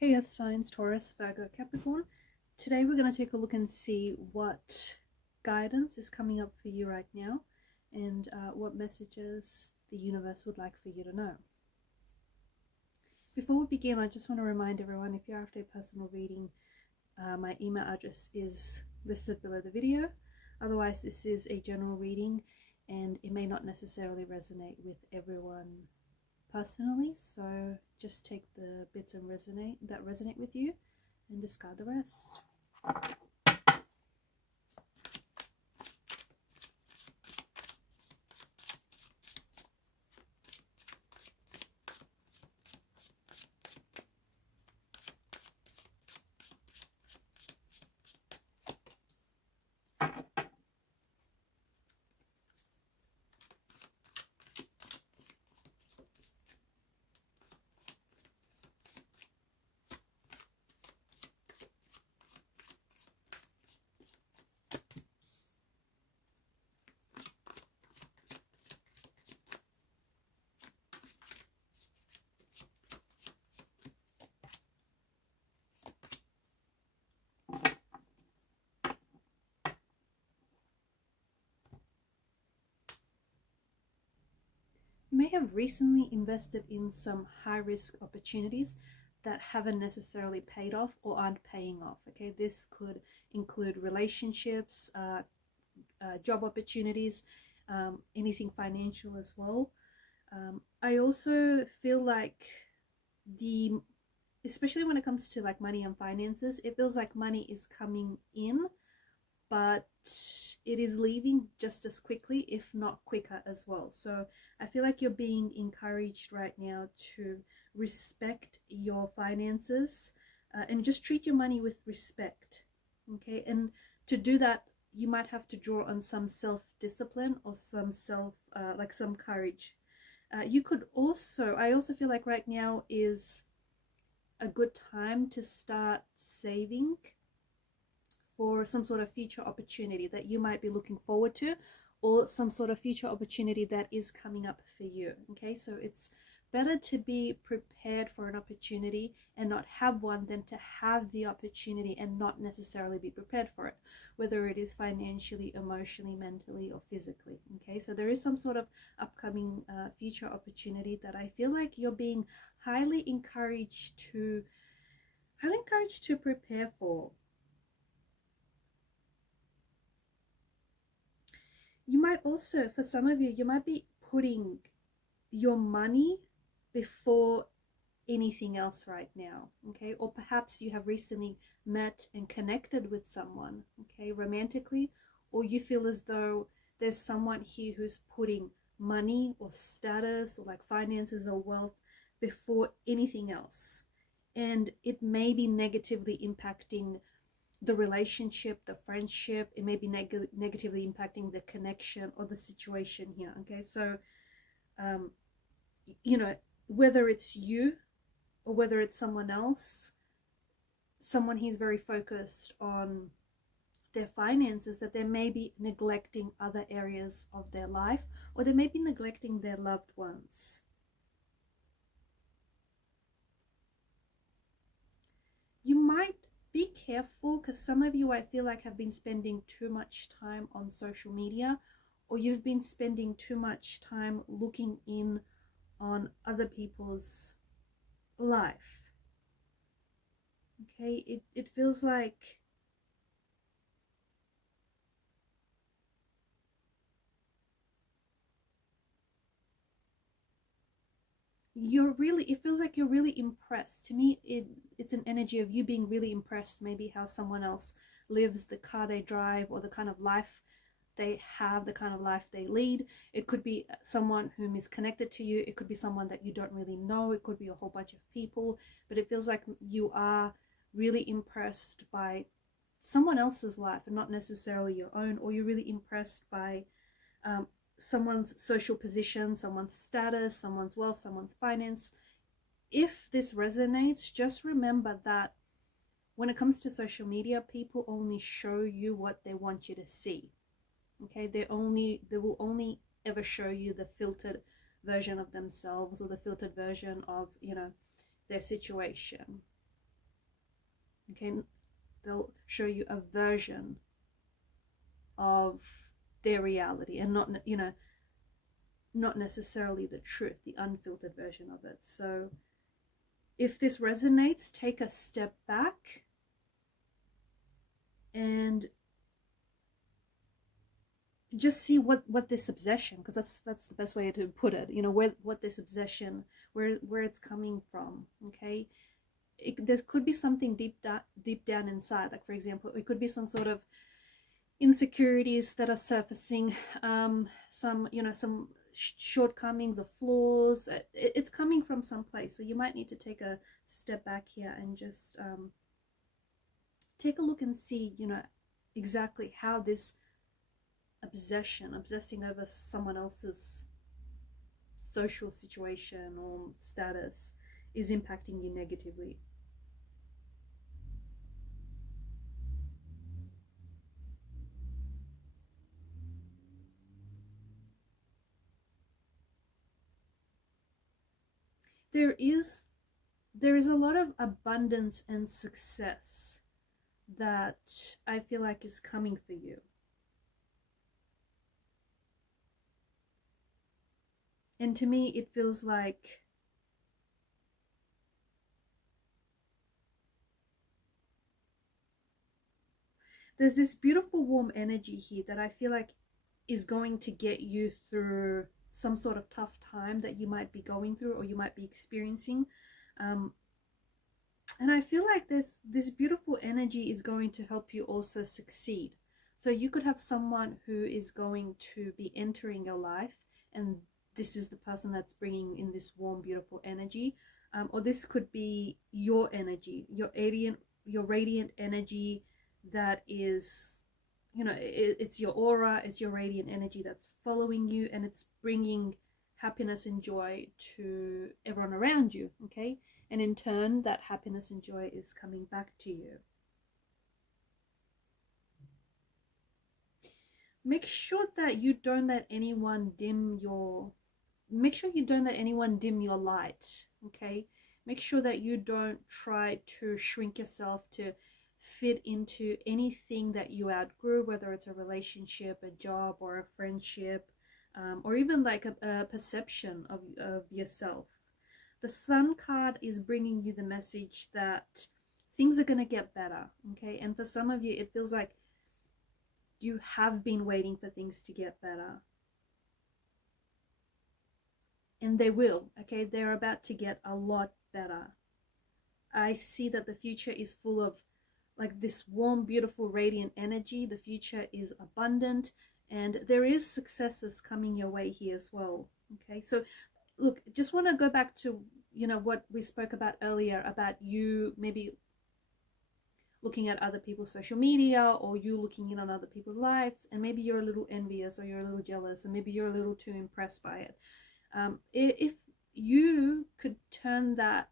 Hey Earth signs, Taurus, Virgo, Capricorn. Today we're going to take a look and see what guidance is coming up for you right now and what messages the universe would like for you to know. Before we begin, I just want to remind everyone, if you're after a personal reading, my email address is listed below the video. Otherwise, this is a general reading and it may not necessarily resonate with everyone personally, so just take the bits that resonate with you and discard the rest. You may have recently invested in some high-risk opportunities that haven't necessarily paid off or aren't paying off. Okay, this could include relationships, job opportunities, anything financial as well. I also feel like especially when it comes to like money and finances, it feels like money is coming in, but it is leaving just as quickly, if not quicker as well. So I feel like you're being encouraged right now to respect your finances and just treat your money with respect. Okay, and to do that, you might have to draw on some self-discipline or some some courage. I also feel like right now is a good time to start saving for some sort of future opportunity that you might be looking forward to, or some sort of future opportunity that is coming up for you. Okay, so it's better to be prepared for an opportunity and not have one than to have the opportunity and not necessarily be prepared for it, whether it is financially, emotionally, mentally, or physically. Okay, so there is some sort of upcoming future opportunity that I feel like you're being highly encouraged to prepare for. You might also, for some of you, you might be putting your money before anything else right now. Okay, or perhaps you have recently met and connected with someone, okay, romantically, or you feel as though there's someone here who's putting money or status or like finances or wealth before anything else, and it may be negatively impacting the relationship, the friendship. It may be negatively impacting the connection or the situation here. Okay, so you know, whether it's you or whether it's someone else, someone who's very focused on their finances, that they may be neglecting other areas of their life, or they may be neglecting their loved ones. You might be careful, because some of you, I feel like, have been spending too much time on social media, or you've been spending too much time looking in on other people's life. Okay, it feels like it feels like you're really impressed. To me, it's an energy of you being really impressed, maybe how someone else lives, the car they drive, or the kind of life they have, the kind of life they lead. It could be someone whom is connected to you. It could be someone that you don't really know. It could be a whole bunch of people, but it feels like you are really impressed by someone else's life and not necessarily your own, or you're really impressed by someone's social position, someone's status, someone's wealth, someone's finance. If this resonates, just remember that when it comes to social media, people only show you what they want you to see. Okay, they will only ever show you the filtered version of themselves, or the filtered version of, you know, their situation. Okay, they'll show you a version of their reality, and not, you know, not necessarily the truth, the unfiltered version of it. So if this resonates, take a step back and just see what this obsession, because that's the best way to put it, you know, what this obsession, where it's coming from. Okay, there could be something deep down inside. Like, for example, it could be some sort of insecurities that are surfacing, some, you know, some shortcomings or flaws. It's coming from someplace, so you might need to take a step back here and just take a look and see, you know, exactly how this obsessing over someone else's social situation or status is impacting you negatively. There is a lot of abundance and success that I feel like is coming for you. And to me, it feels like there's this beautiful warm energy here that I feel like is going to get you through some sort of tough time that you might be going through or you might be experiencing. And I feel like this beautiful energy is going to help you also succeed. So you could have someone who is going to be entering your life, and this is the person that's bringing in this warm, beautiful energy. Or this could be your energy, your radiant energy that is, you know, it's your aura, it's your radiant energy that's following you, and it's bringing happiness and joy to everyone around you. Okay, and in turn, that happiness and joy is coming back to you. Make sure that you don't let anyone dim your light. Okay, make sure that you don't try to shrink yourself to fit into anything that you outgrew, whether it's a relationship, a job, or a friendship, or even like a perception of yourself. The Sun card is bringing you the message that things are going to get better. Okay, and for some of you, it feels like you have been waiting for things to get better, and they will. Okay, they're about to get a lot better. I see that the future is full of like this warm, beautiful, radiant energy. The future is abundant, and there is successes coming your way here as well. Okay, so look, just want to go back to, you know, what we spoke about earlier about you maybe looking at other people's social media, or you looking in on other people's lives, and maybe you're a little envious, or you're a little jealous, and maybe you're a little too impressed by it. If you could turn that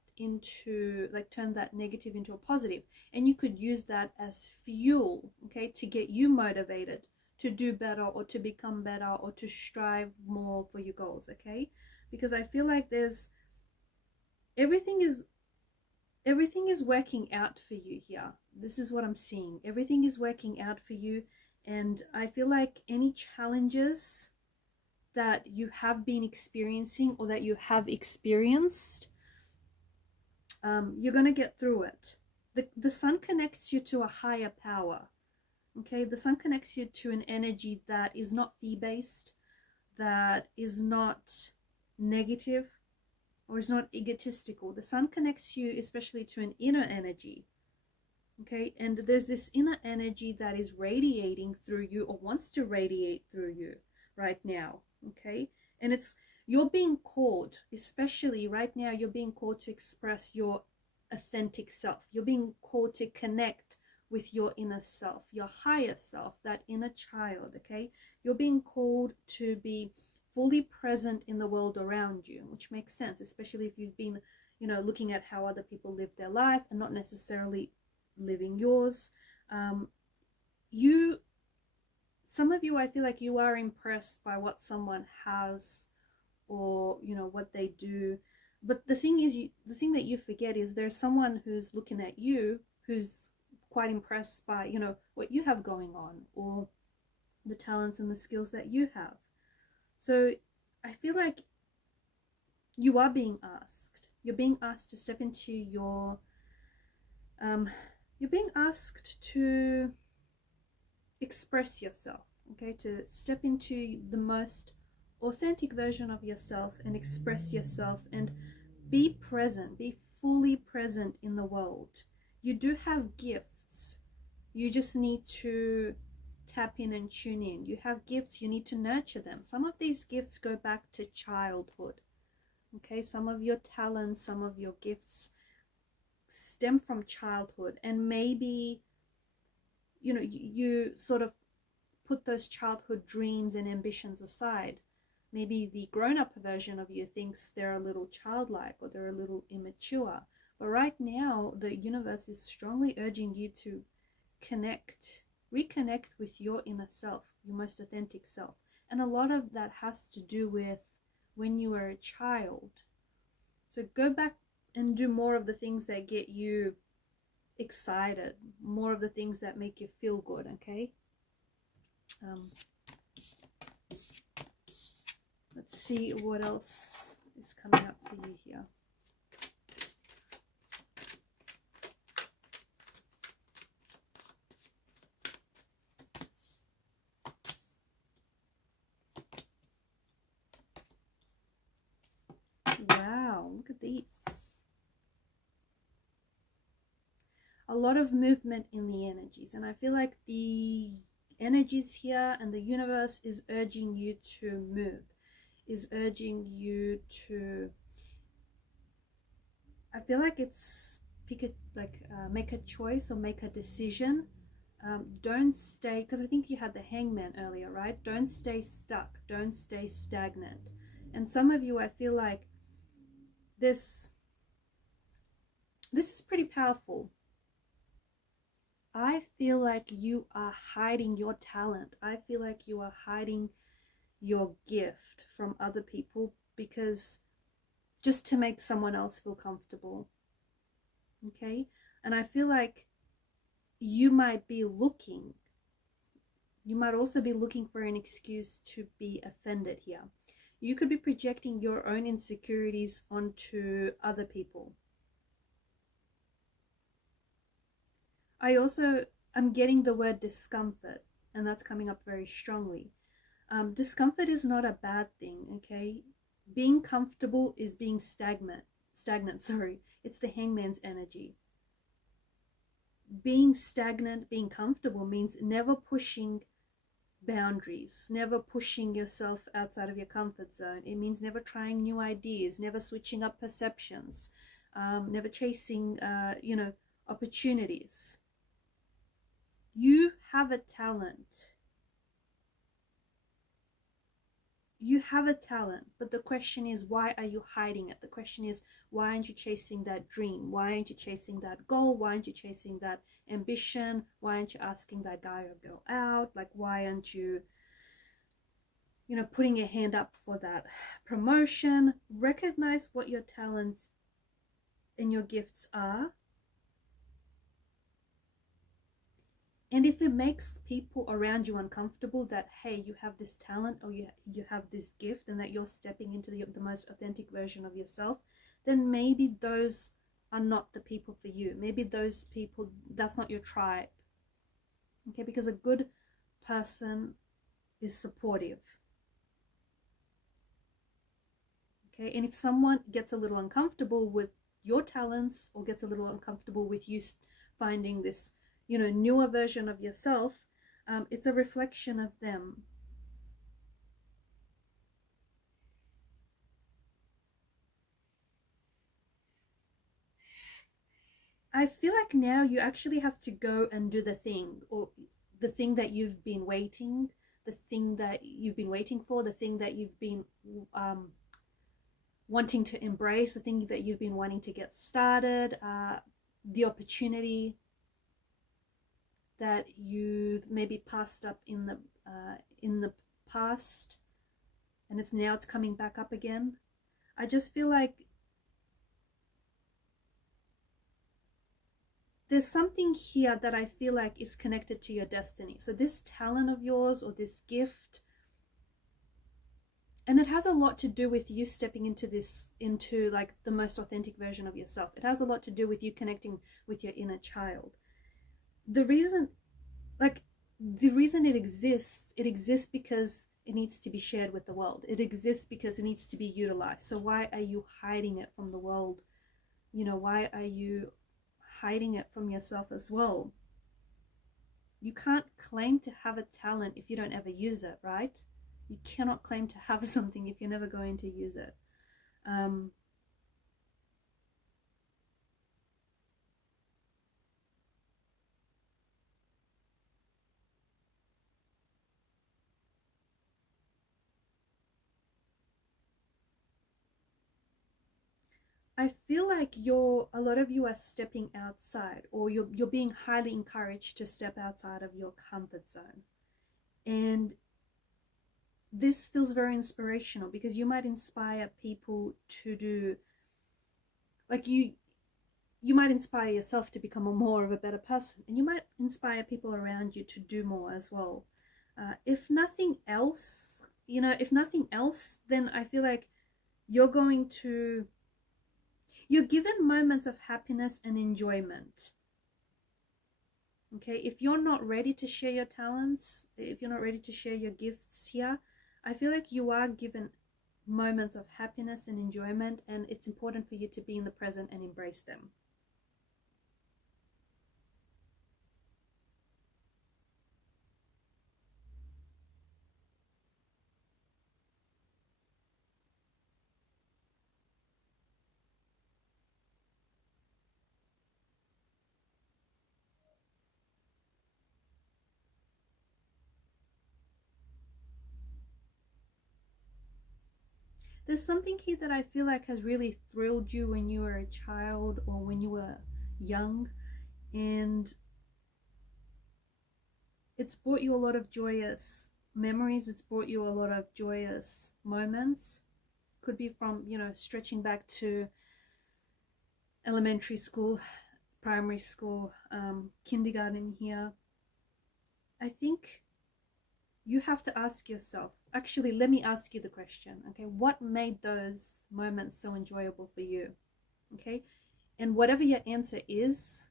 negative into a positive, and you could use that as fuel, okay, to get you motivated to do better, or to become better, or to strive more for your goals. Okay, because I feel like everything is working out for you here. This is what I'm seeing. Everything is working out for you, and I feel like any challenges that you have been experiencing, or that you have experienced, you're going to get through it. The Sun connects you to a higher power. Okay, the Sun connects you to an energy that is not fee-based, that is not negative, or is not egotistical. The Sun connects you especially to an inner energy. Okay, and there's this inner energy that is radiating through you, or wants to radiate through you right now. Okay, and you're being called, especially right now, you're being called to express your authentic self. You're being called to connect with your inner self, your higher self, that inner child. Okay, you're being called to be fully present in the world around you, which makes sense, especially if you've been, you know, looking at how other people live their life and not necessarily living yours. Some of you, I feel like you are impressed by what someone has, or, you know, what they do. But the thing that you forget is there's someone who's looking at you, who's quite impressed by, you know, what you have going on, or the talents and the skills that you have. So I feel like you are being asked. You're being asked to step into your, you're being asked to express yourself, okay? To step into the most authentic version of yourself and express yourself and be present, be fully present in the world. You do have gifts. You just need to tap in and tune in. You have gifts, you need to nurture them. Some of these gifts go back to childhood. Okay, some of your talents, some of your gifts stem from childhood, and maybe, you know, you sort of put those childhood dreams and ambitions aside. Maybe the grown-up version of you thinks they're a little childlike or they're a little immature. But right now, the universe is strongly urging you to reconnect with your inner self, your most authentic self. And a lot of that has to do with when you were a child. So go back and do more of the things that get you excited, more of the things that make you feel good, okay? Let's see what else is coming up for you here. Wow, look at these. A lot of movement in the energies, and I feel like the energies here and the universe is urging you to move, is urging you to, I feel like it's make a choice or make a decision. Don't stay, because I think you had the Hangman earlier, right? Don't stay stuck, don't stay stagnant. And some of you, I feel like this is pretty powerful. I feel like you are hiding your talent. I feel like you are hiding your gift from other people, because just to make someone else feel comfortable. Okay? And I feel like you might also be looking for an excuse to be offended here. You could be projecting your own insecurities onto other people. I'm getting the word discomfort, and that's coming up very strongly. Discomfort is not a bad thing, okay? Being comfortable is being stagnant, sorry. It's the Hangman's energy. Being stagnant, being comfortable means never pushing boundaries, never pushing yourself outside of your comfort zone. It means never trying new ideas, never switching up perceptions, never chasing, opportunities. You have a talent. You have a talent, but the question is, why are you hiding it? The question is, why aren't you chasing that dream? Why aren't you chasing that goal? Why aren't you chasing that ambition? Why aren't you asking that guy or girl out? Like, why aren't you, putting your hand up for that promotion? Recognize what your talents and your gifts are. And if it makes people around you uncomfortable that, hey, you have this talent or you have this gift, and that you're stepping into the most authentic version of yourself, then maybe those are not the people for you. Maybe those people, that's not your tribe. Okay, because a good person is supportive. Okay, and if someone gets a little uncomfortable with your talents, or gets a little uncomfortable with you finding this newer version of yourself, it's a reflection of them. I feel like now you actually have to go and do the thing, or the thing that you've been waiting, the thing that you've been waiting for, the thing that you've been wanting to embrace, the thing that you've been wanting to get started, the opportunity that you've maybe passed up in the past, and it's coming back up again. I just feel like there's something here that I feel like is connected to your destiny. So this talent of yours or this gift, and it has a lot to do with you stepping into this, into like the most authentic version of yourself. It has a lot to do with you connecting with your inner child. The reason, it exists because it needs to be shared with the world. It exists because it needs to be utilized. So why are you hiding it from the world? You know, why are you hiding it from yourself as well? You can't claim to have a talent if you don't ever use it, right? You cannot claim to have something if you're never going to use it. I feel like a lot of you are stepping outside, or you're being highly encouraged to step outside of your comfort zone. And this feels very inspirational because you might inspire people to do, like you might inspire yourself to become more of a better person, and you might inspire people around you to do more as well. If nothing else, then I feel like you're given moments of happiness and enjoyment. Okay, if you're not ready to share your talents, if you're not ready to share your gifts here, I feel like you are given moments of happiness and enjoyment, and it's important for you to be in the present and embrace them. There's something here that I feel like has really thrilled you when you were a child or when you were young, and it's brought you a lot of joyous memories. It's brought you a lot of joyous moments. Could be from, stretching back to elementary school, primary school, kindergarten here. I think you have to ask yourself, actually, let me ask you the question, okay? What made those moments so enjoyable for you? Okay? And whatever your answer is,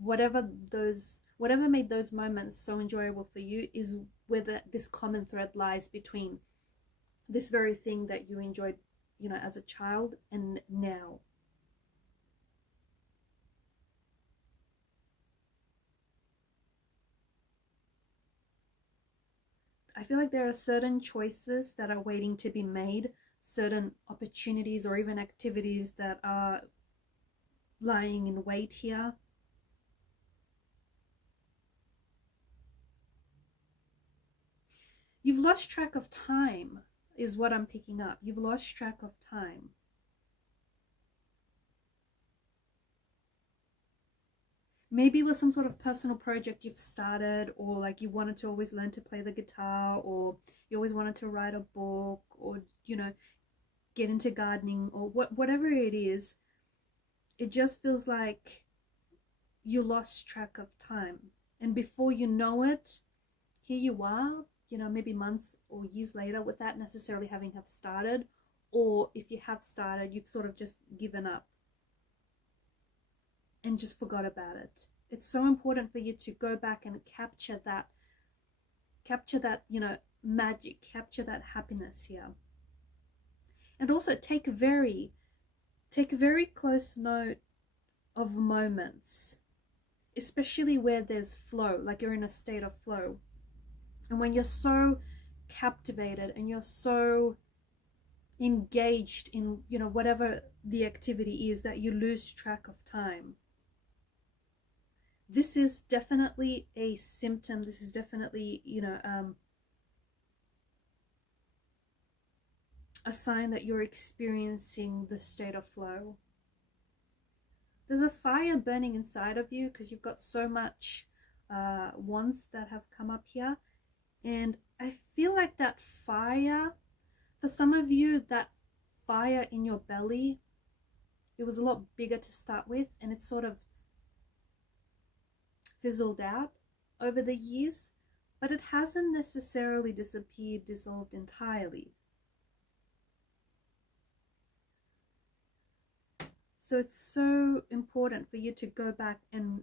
whatever made those moments so enjoyable for you is where this common thread lies between this very thing that you enjoyed, as a child and now. I feel like there are certain choices that are waiting to be made, certain opportunities or even activities that are lying in wait here. You've lost track of time, is what I'm picking up. You've lost track of time. Maybe it was some sort of personal project you've started, or like you wanted to always learn to play the guitar, or you always wanted to write a book, or, get into gardening, or whatever it is. It just feels like you lost track of time. And before you know it, here you are, maybe months or years later without necessarily having have started. Or if you have started, you've sort of just given up and just forgot about it. It's so important for you to go back and capture that, magic, capture that happiness here. And also take a very close note of moments, especially where there's flow, like you're in a state of flow. And when you're so captivated and you're so engaged in, whatever the activity is, that you lose track of time. This is definitely a symptom. This is definitely, a sign that you're experiencing the state of flow. There's a fire burning inside of you because you've got so much wands that have come up here. And I feel like that fire, for some of you, that fire in your belly, it was a lot bigger to start with, and it's sort of fizzled out over the years, but it hasn't necessarily disappeared, dissolved entirely. So it's so important for you to go back and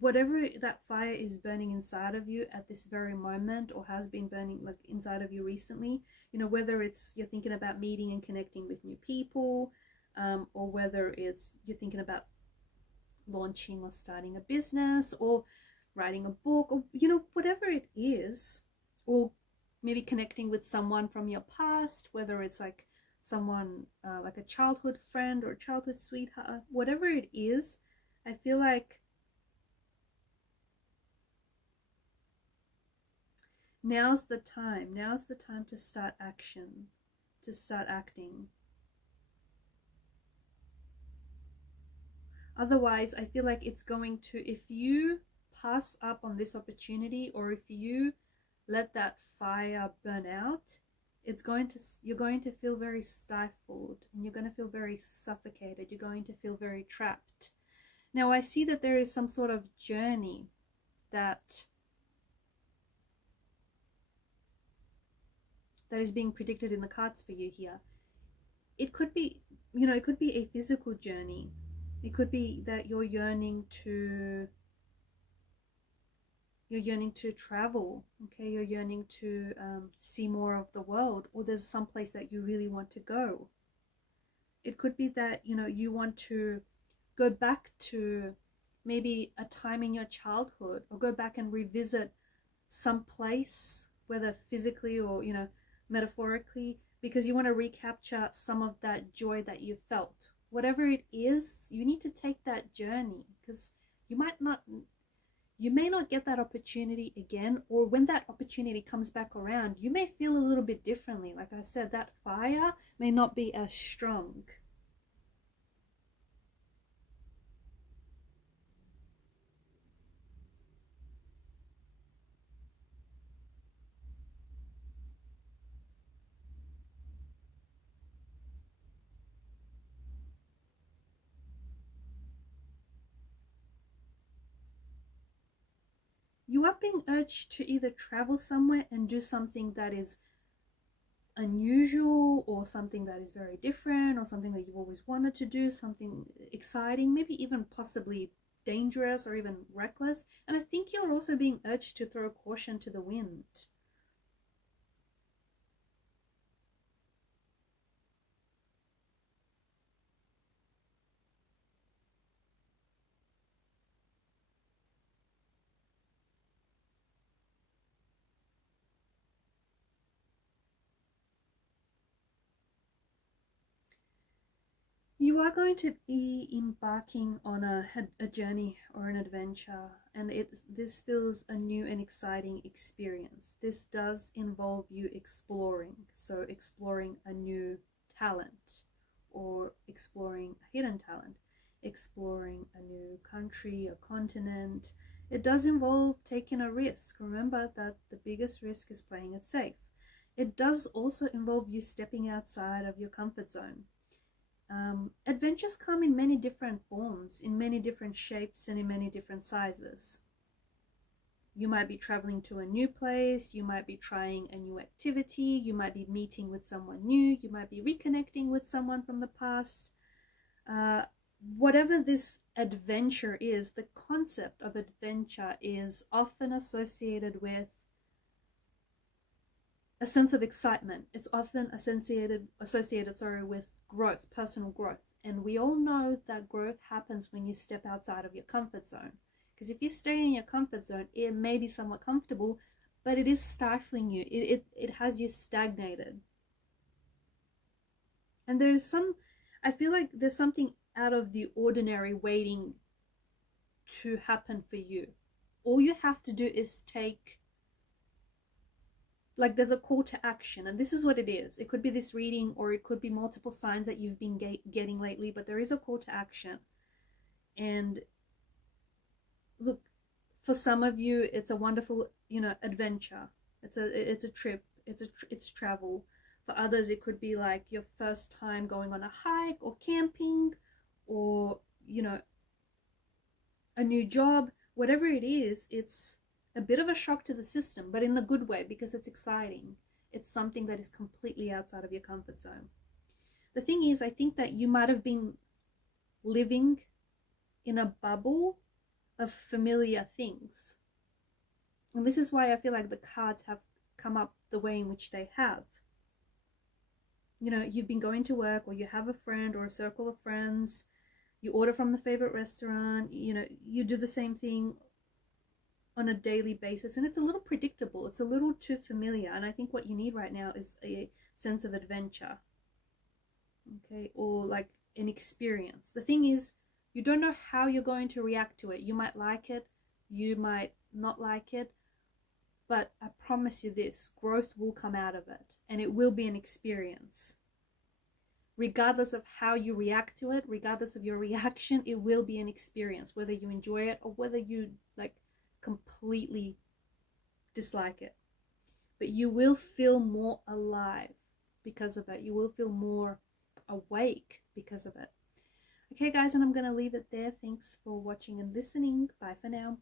whatever that fire is burning inside of you at this very moment, or has been burning like inside of you recently, you know, whether it's you're thinking about meeting and connecting with new people, or whether it's you're thinking about launching or starting a business or writing a book, or you know, whatever it is, or maybe connecting with someone from your past, whether it's like someone like a childhood friend or a childhood sweetheart, whatever it is, I feel like now's the time to start action, to start acting. Otherwise, I feel like it's going to, if you pass up on this opportunity, or if you let that fire burn out, you're going to feel very stifled, and you're going to feel very suffocated. You're going to feel very trapped. Now, I see that there is some sort of journey that is being predicted in the cards for you here. It could be, you know, it could be a physical journey. It could be that you're yearning to travel, okay? You're yearning to see more of the world, or there's some place that you really want to go. It could be that, you know, you want to go back to maybe a time in your childhood, or go back and revisit some place, whether physically or, you know, metaphorically, because you want to recapture some of that joy that you felt. Whatever it is, you need to take that journey, because you may not get that opportunity again, or when that opportunity comes back around, you may feel a little bit differently. Like I said, that fire may not be as strong. You are being urged to either travel somewhere and do something that is unusual, or something that is very different, or something that you've always wanted to do, something exciting, maybe even possibly dangerous or even reckless. And I think you're also being urged to throw caution to the wind. You are going to be embarking on a journey or an adventure, and this feels a new and exciting experience. This does involve you exploring, so exploring a new talent, or exploring a hidden talent, exploring a new country, a continent. It does involve taking a risk. Remember that the biggest risk is playing it safe. It does also involve you stepping outside of your comfort zone. Adventures come in many different forms, in many different shapes, and in many different sizes. You might be traveling to a new place, you might be trying a new activity, you might be meeting with someone new, you might be reconnecting with someone from the past. Whatever this adventure is, the concept of adventure is often associated with a sense of excitement. It's often associated with growth, personal growth. And we all know that growth happens when you step outside of your comfort zone. Because if you stay in your comfort zone, it may be somewhat comfortable, but it is stifling you. It has you stagnated. And I feel like there's something out of the ordinary waiting to happen for you. All you have to do is there's a call to action, and this is what it is. It could be this reading, or it could be multiple signs that you've been getting lately, but there is a call to action. And look, for some of you, it's a wonderful, you know, adventure. It's a trip. It's travel. For others, it could be like your first time going on a hike or camping, or, you know, a new job. whatever it is, it's a bit of a shock to the system, but in a good way, because it's exciting. It's something that is completely outside of your comfort zone. The thing is, I think that you might have been living in a bubble of familiar things. And this is why I feel like the cards have come up the way in which they have. You know, you've been going to work, or you have a friend or a circle of friends, you order from the favorite restaurant, you know, you do the same thing on a daily basis, and it's a little predictable, it's a little too familiar. And I think what you need right now is a sense of adventure, okay, or like an experience. The thing is, you don't know how you're going to react to it. You might like it, you might not like it, but I promise you this, growth will come out of it, and it will be an experience. Regardless of how you react to it, regardless of your reaction, it will be an experience, whether you enjoy it or whether you like completely dislike it. But you will feel more alive because of it. You will feel more awake because of it. Okay guys, and I'm going to leave it there. Thanks for watching and listening. Bye for now.